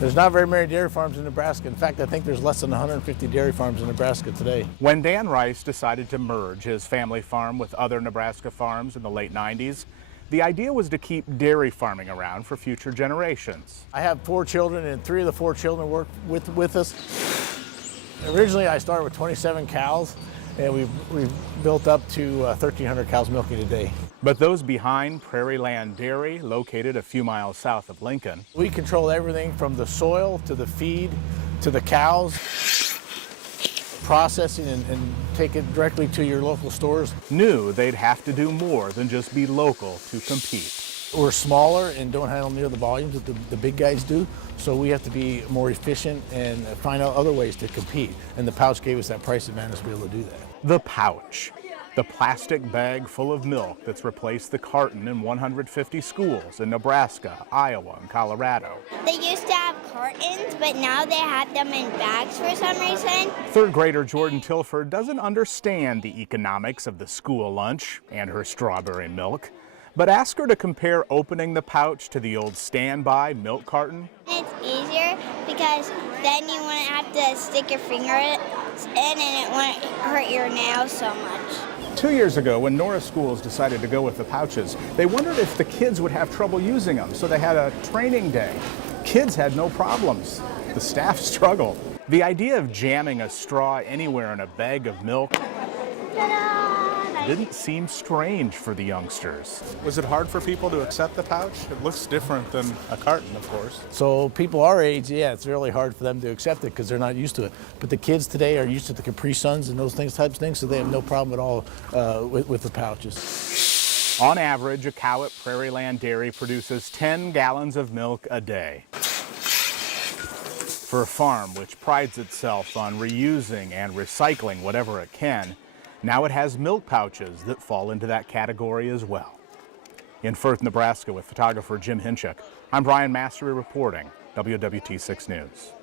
There's not very many dairy farms in Nebraska. In fact, I think there's less than 150 dairy farms in Nebraska today. When Dan Rice decided to merge his family farm with other Nebraska farms in the late 90s, the idea was to keep dairy farming around for future generations. I have 4 children, and 3 of the 4 children work with us. Originally, I started with 27 cows, and we've built up to 1,300 cows milking a day. But those behind Prairie Land Dairy, located a few miles south of Lincoln, We control everything from the soil to the feed to the cows, processing and take it directly to your local stores. knew they'd have to do more than just be local to compete. We're smaller and don't handle near the volumes that the big guys do, so we have to be more efficient and find out other ways to compete. And the pouch gave us that price advantage to be able to do that. The pouch, the plastic bag full of milk that's replaced the carton in 150 schools in Nebraska, Iowa, and Colorado. They used to have cartons, but now they have them in bags for some reason. Third grader Jordan Tilford doesn't understand the economics of the school lunch and her strawberry milk, but ask her to compare opening the pouch to the old standby milk carton. It's easier because then you wouldn't have to stick your finger in and it wouldn't hurt your nails so much. 2 years ago, when Norris Schools decided to go with the pouches, they wondered if the kids would have trouble using them, so they had a training day. Kids had no problems. The staff struggled. The idea of jamming a straw anywhere in a bag of milk didn't seem strange for the youngsters. Was it hard for people to accept the pouch? It looks different than a carton, of course. So people our age, yeah, it's really hard for them to accept it because they're not used to it. But the kids today are used to the Capri Suns and those types of things, so they have no problem at all with the pouches. On average, a cow at Prairie Land Dairy produces 10 gallons of milk a day. For a farm which prides itself on reusing and recycling whatever it can, now it has milk pouches that fall into that category as well. In Firth, Nebraska, with photographer Jim Hinchuk, I'm Brian Mastery reporting, WWT6 News.